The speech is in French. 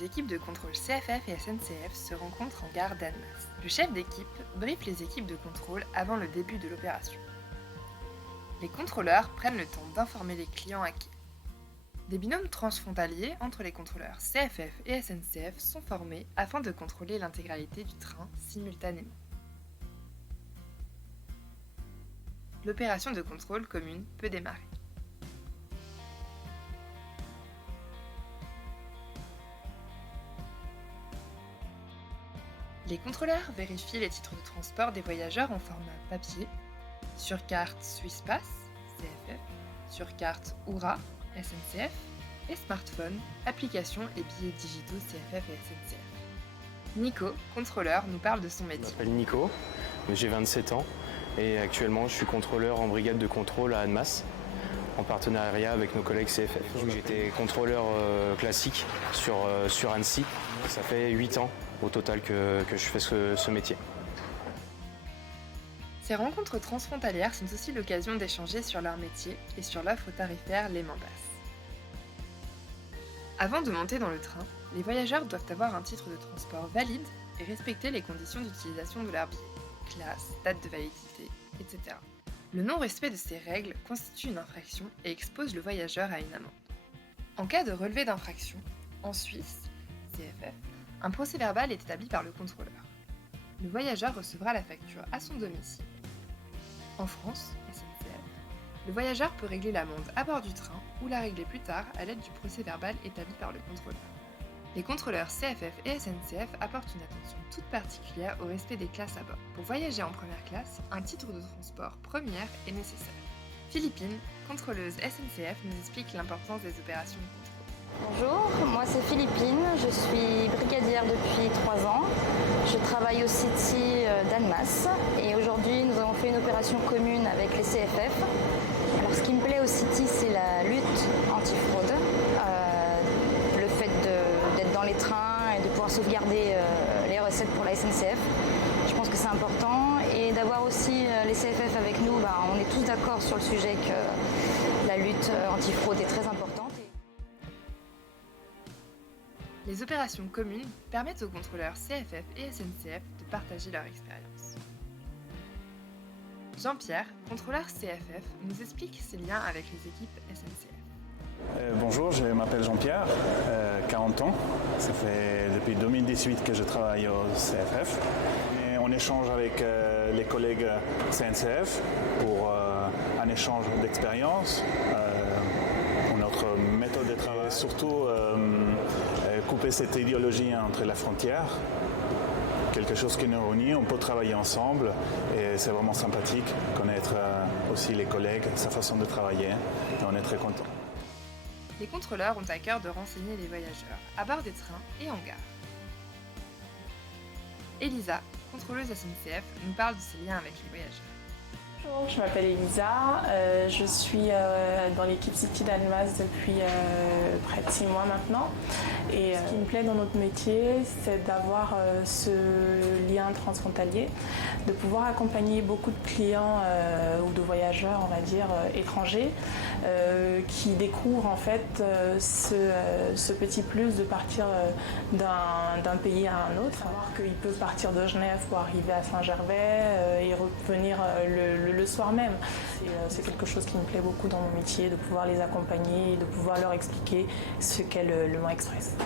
les équipes de contrôle CFF et SNCF se rencontrent en gare d'Annemasse. Le chef d'équipe briefe les équipes de contrôle avant le début de l'opération. Les contrôleurs prennent le temps d'informer les clients à quai. Des binômes transfrontaliers entre les contrôleurs CFF et SNCF sont formés afin de contrôler l'intégralité du train simultanément. L'opération de contrôle commune peut démarrer. Les contrôleurs vérifient les titres de transport des voyageurs en format papier, sur carte SwissPass, CFF, sur carte Oura, SNCF, et smartphone, applications et billets digitaux CFF et SNCF. Nico, contrôleur, nous parle de son métier. Je m'appelle Nico, j'ai 27 ans et actuellement je suis contrôleur en brigade de contrôle à Annemasse, en partenariat avec nos collègues CFF. J'étais contrôleur classique sur Annecy. Ça fait 8 ans au total que je fais ce métier. Ces rencontres transfrontalières sont aussi l'occasion d'échanger sur leur métier et sur l'offre tarifaire Les Mandats. Avant de monter dans le train, les voyageurs doivent avoir un titre de transport valide et respecter les conditions d'utilisation de leur billet, classe, date de validité, etc. Le non-respect de ces règles constitue une infraction et expose le voyageur à une amende. En cas de relevé d'infraction, en Suisse, CFF, un procès-verbal est établi par le contrôleur. Le voyageur recevra la facture à son domicile. En France, SNCF, le voyageur peut régler l'amende à bord du train ou la régler plus tard à l'aide du procès-verbal établi par le contrôleur. Les contrôleurs CFF et SNCF apportent une attention toute particulière au respect des classes à bord. Pour voyager en première classe, un titre de transport première est nécessaire. Philippine, contrôleuse SNCF, nous explique l'importance des opérations de contrôle. Bonjour, moi c'est Philippine, je suis brigadière depuis 3 ans. Je travaille au City d'Annemasse et aujourd'hui nous avons fait une opération commune avec les CFF. Alors ce qui me plaît au City, c'est la lutte antifraude, le fait d'être dans les trains et de pouvoir sauvegarder les recettes pour la SNCF. Je pense que c'est important et d'avoir aussi les CFF avec nous, on est tous d'accord sur le sujet que la lutte antifraude est très importante. Les opérations communes permettent aux contrôleurs CFF et SNCF de partager leur expérience. Jean-Pierre, contrôleur CFF, nous explique ses liens avec les équipes SNCF. Bonjour, je m'appelle Jean-Pierre, 40 ans. Ça fait depuis 2018 que je travaille au CFF. Et on échange avec les collègues CNCF pour un échange d'expérience, pour notre méthode de travail. Surtout couper cette idéologie entre la frontière, quelque chose qui nous réunit, on peut travailler ensemble et c'est vraiment sympathique, connaître aussi les collègues, sa façon de travailler et on est très content. Les contrôleurs ont à cœur de renseigner les voyageurs à bord des trains et en gare. Elisa, contrôleuse SNCF, nous parle de ses liens avec les voyageurs. Bonjour, je m'appelle Elisa, je suis dans l'équipe City d'Annemasse depuis près de 6 mois maintenant. Et ce qui me plaît dans notre métier, c'est d'avoir ce lien transfrontalier, de pouvoir accompagner beaucoup de clients ou de voyageurs, on va dire, étrangers, qui découvrent en fait ce petit plus de partir d'un pays à un autre. Savoir qu'ils peuvent partir de Genève pour arriver à Saint-Gervais et revenir le soir même. C'est quelque chose qui me plaît beaucoup dans mon métier, de pouvoir les accompagner et de pouvoir leur expliquer ce qu'est le Mans Express.